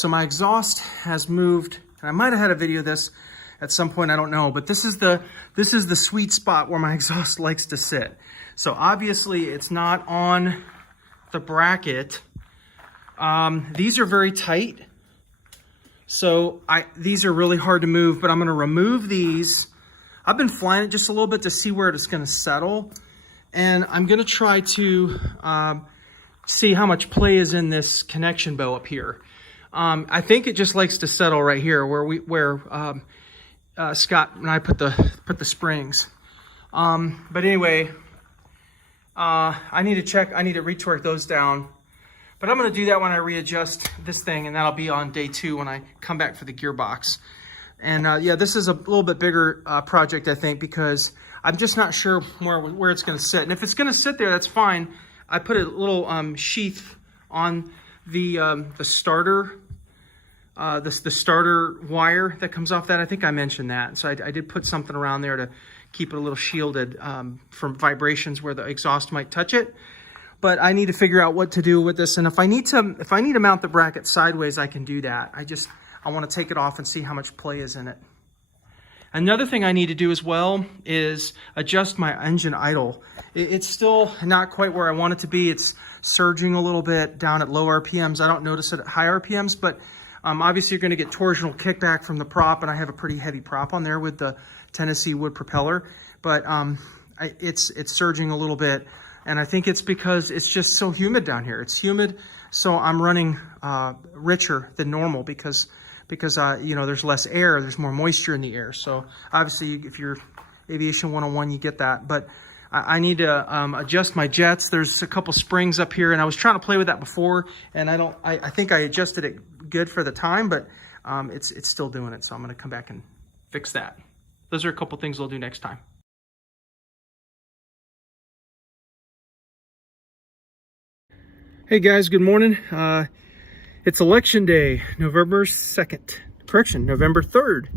So my exhaust has moved, and I might have had a video of this at some point, I don't know, but this is the sweet spot where my exhaust likes to sit. So obviously it's not on the bracket. These are very tight. So these are really hard to move, but I'm gonna remove these. I've been flying it just a little bit to see where it's gonna settle. And I'm gonna try to see how much play is in this connection bow up here. I think it just likes to settle right here where Scott and I put the springs. But anyway, I need to retorque those down. But I'm gonna do that when I readjust this thing, and that'll be on day 2 when I come back for the gearbox. And yeah, this is a little bit bigger project, I think, because I'm just not sure where it's gonna sit. And if it's gonna sit there, that's fine. I put a little sheath on the starter, the starter wire that comes off that. I think I mentioned that. So I did put something around there to keep it a little shielded from vibrations where the exhaust might touch it. But I need to figure out what to do with this. And if I need to mount the bracket sideways, I can do that. I want to take it off and see how much play is in it. Another thing I need to do as well is adjust my engine idle. It's still not quite where I want it to be. It's surging a little bit down at low RPMs. I don't notice it at high RPMs, but obviously you're going to get torsional kickback from the prop, and I have a pretty heavy prop on there with the Tennessee wood propeller. But it's surging a little bit, and I think it's because it's just so humid down here. It's humid, so I'm running richer than normal because you know, there's less air, there's more moisture in the air. So obviously if you're Aviation 101, you get that. But I need to adjust my jets. There's a couple springs up here, and I was trying to play with that before, and I think I adjusted it good for the time, but it's still doing it. So I'm gonna come back and fix that. Those are a couple things I'll do next time. Hey guys, good morning. It's election day, November 2nd. Correction, November 3rd.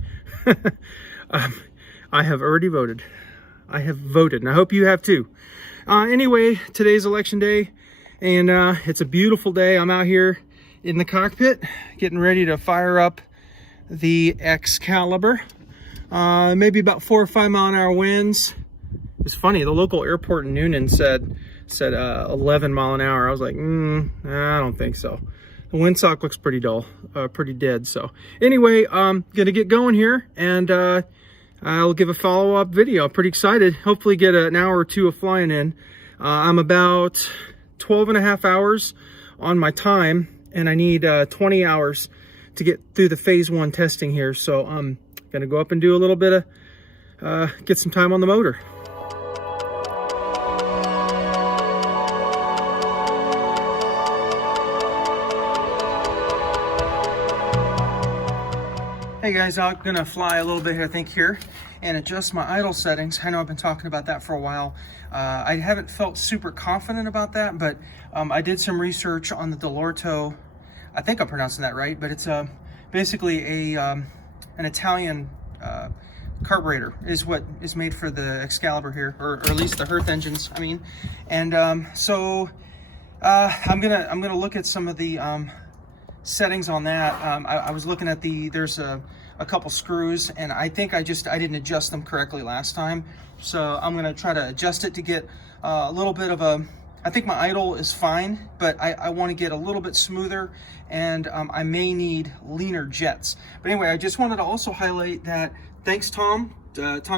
I have already voted. I have voted, and I hope you have too. Anyway, today's election day, and it's a beautiful day. I'm out here in the cockpit, getting ready to fire up the Excalibur. Maybe about 4 or 5 mile an hour winds. It's funny, the local airport in Noonan said 11 mile an hour. I was like, I don't think so. The windsock looks pretty dull, pretty dead. So anyway, gonna get going here, and I'll give a follow-up video. I'm pretty excited. Hopefully get an hour or two of flying in. I'm about 12 and a half hours on my time, and I need 20 hours to get through the phase 1 testing here. So I'm gonna go up and do a little bit of, get some time on the motor. Hey guys, I'm gonna fly a little bit here, I think here, and adjust my idle settings. I know I've been talking about that for a while. I haven't felt super confident about that, but I did some research on the Noller. I think I'm pronouncing that right, but it's basically an Italian carburetor is what is made for the Excalibur here, or at least the Hearth engines, I mean. And so I'm gonna look at some of the settings on that. I was looking at there's a couple screws, and I think I didn't adjust them correctly last time. So I'm gonna try to adjust it to get a little bit of I think my idle is fine, but I want to get a little bit smoother, and I may need leaner jets. But anyway, I just wanted to also highlight that thanks Tom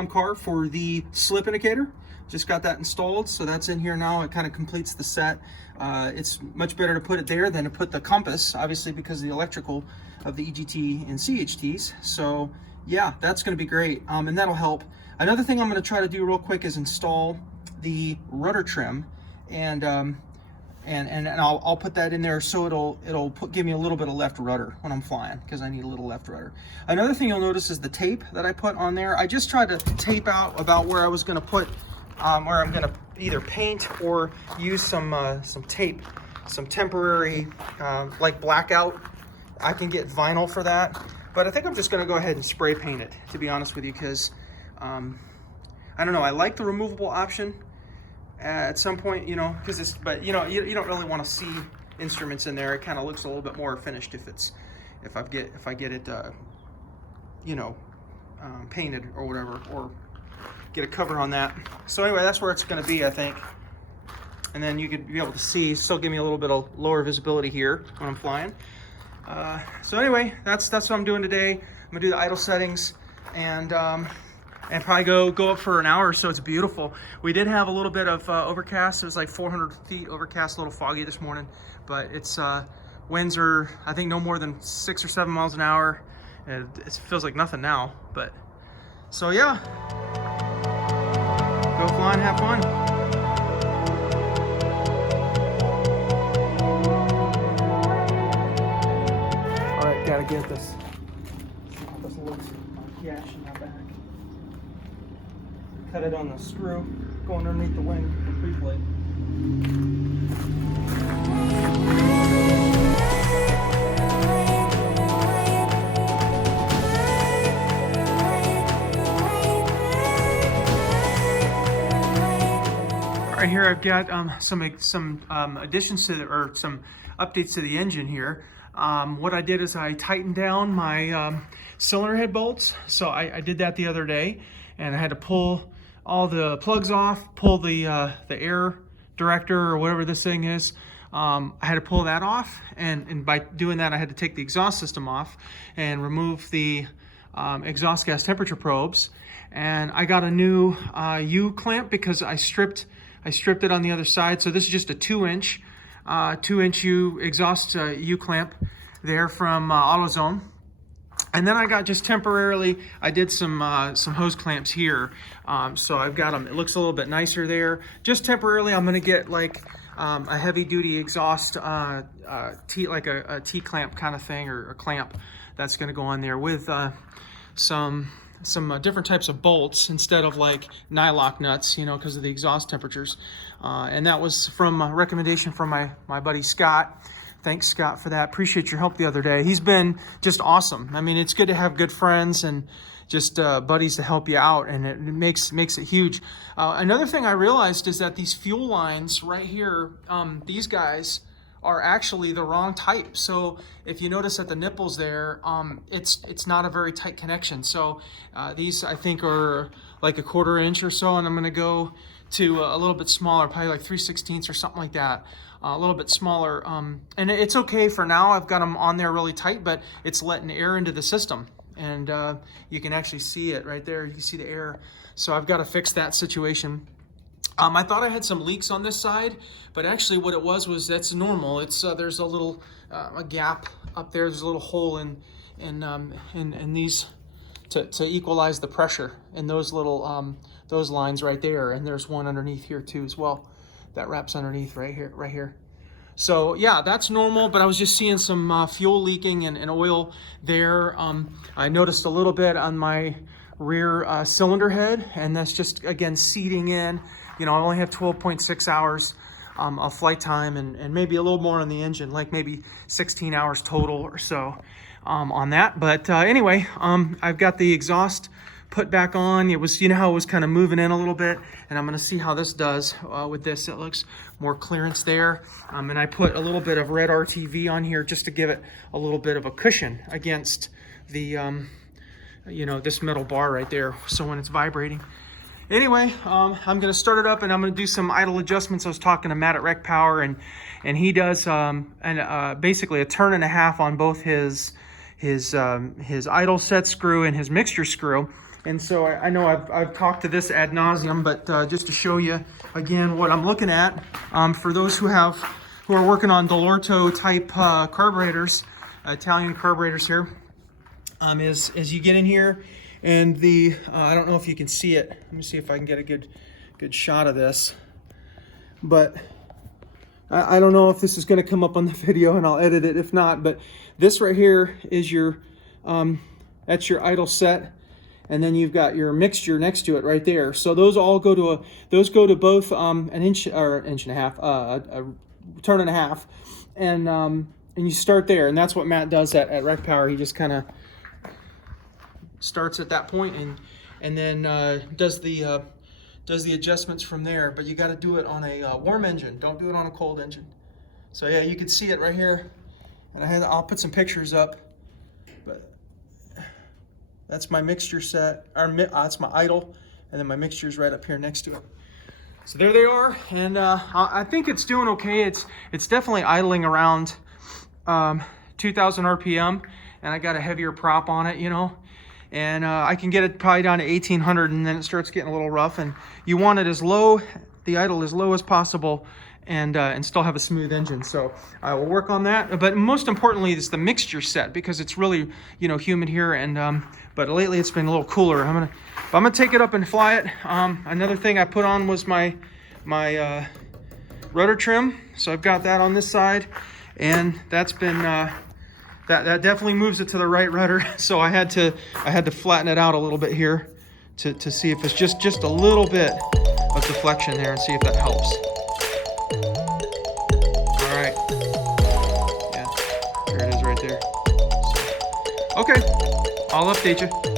Carr for the slip indicator. Just got that installed, so that's in here now. It kind of completes the set. It's much better to put it there than to put the compass, obviously, because of the electrical of the EGT and CHTs. So yeah, that's going to be great, and that'll help. Another thing I'm going to try to do real quick is install the rudder trim, and I'll put that in there so it'll give me a little bit of left rudder when I'm flying, because I need a little left rudder. Another thing you'll notice is the tape that I put on there. I just tried to tape out about where I was going to put, where I'm going to either paint or use some tape, some temporary like blackout. I can get vinyl for that, but I think I'm just going to go ahead and spray paint it, to be honest with you, because I don't know, I like the removable option at some point, you know, because it's, but you know, you don't really want to see instruments in there. It kind of looks a little bit more finished if if I get it, you know, painted or whatever, or get a cover on that. So anyway, that's where it's going to be, I think. And then you could be able to see, still give me a little bit of lower visibility here when I'm flying. So anyway, that's what I'm doing today. I'm gonna do the idle settings and probably go up for an hour or so. It's beautiful. We did have a little bit of overcast. It was like 400 feet overcast, a little foggy this morning, but it's winds are, I think, no more than 6 or 7 miles an hour. And it feels like nothing now, but so yeah, go fly and have fun. Gotta get this. See how this looks. Gash in my back. Cut it on the screw, going underneath the wing, the pre-plate. All right, here I've got some additions to the, or some updates to the engine here. What I did is I tightened down my cylinder head bolts. So I did that the other day, and I had to pull all the plugs off, pull the air director or whatever this thing is. I had to pull that off, and by doing that I had to take the exhaust system off and remove the exhaust gas temperature probes. And I got a new U-clamp because I stripped it on the other side. So this is just a 2-inch U exhaust U-clamp there from AutoZone. And then I got just temporarily, I did some hose clamps here. So I've got them, it looks a little bit nicer there. Just temporarily, I'm gonna get like a heavy duty exhaust like a T-clamp kind of thing, or a clamp that's gonna go on there with some different types of bolts instead of like nylock nuts, you know, because of the exhaust temperatures. And that was from a recommendation from my buddy Scott. Thanks, Scott, for that. Appreciate your help the other day. He's been just awesome. I mean, it's good to have good friends and just buddies to help you out, and it makes it huge. Another thing I realized is that these fuel lines right here, these guys are actually the wrong type. So if you notice at the nipples there, it's not a very tight connection. So these I think are like a 1/4 inch or so, and I'm gonna go to a little bit smaller, probably like 3/16 or something like that. A little bit smaller, and it's okay for now. I've got them on there really tight, but it's letting air into the system, and you can actually see it right there. You can see the air. So I've got to fix that situation. I thought I had some leaks on this side, but actually what it was that's normal. It's there's a little a gap up there. There's a little hole in these to equalize the pressure in those little those lines right there, and there's one underneath here too as well that wraps underneath right here. So yeah, that's normal, but I was just seeing some fuel leaking and oil there. I noticed a little bit on my rear cylinder head, and that's just, again, seating in. You know, I only have 12.6 hours of flight time, and maybe a little more on the engine, like maybe 16 hours total or so on that. But anyway, I've got the exhaust put back on. It was, you know how it was kind of moving in a little bit, and I'm going to see how this does with this. It looks more clearance there, and I put a little bit of red RTV on here just to give it a little bit of a cushion against the you know, this metal bar right there, so when it's vibrating. Anyway, I'm going to start it up, and I'm going to do some idle adjustments. I was talking to Matt at Rec Power, and he does basically a 1.5 turns on both his idle set screw and his mixture screw. And so I know I've talked to this ad nauseum, but just to show you again what I'm looking at, for those who are working on Dell'Orto type carburetors, Italian carburetors here, is you get in here, and the I don't know if you can see it. Let me see if I can get a good shot of this, but I don't know if this is going to come up on the video, and I'll edit it if not. But this right here is your that's your idle set. And then you've got your mixture next to it right there. So those all go to both an inch or 1.5 inches, a 1.5 turns, and you start there. And that's what Matt does at Rec Power. He just kind of starts at that point and then does the adjustments from there. But you got to do it on a warm engine. Don't do it on a cold engine. So yeah, you can see it right here. And I'll put some pictures up That's my mixture set, or that's my idle, and then my mixture's right up here next to it. So there they are, and I think it's doing okay. It's definitely idling around 2,000 RPM, and I got a heavier prop on it, you know, and I can get it probably down to 1,800, and then it starts getting a little rough. And you want it as low, the idle as low as possible, and still have a smooth engine. So I will work on that. But most importantly, it's the mixture set, because it's really, you know, humid here, and but lately it's been a little cooler. I'm gonna take it up and fly it. Another thing I put on was my rudder trim. So I've got that on this side, and that's been that definitely moves it to the right rudder. So I had to flatten it out a little bit here to see if it's just a little bit of deflection there, and see if that helps. All right, yeah, there it is right there. So, okay, I'll update you.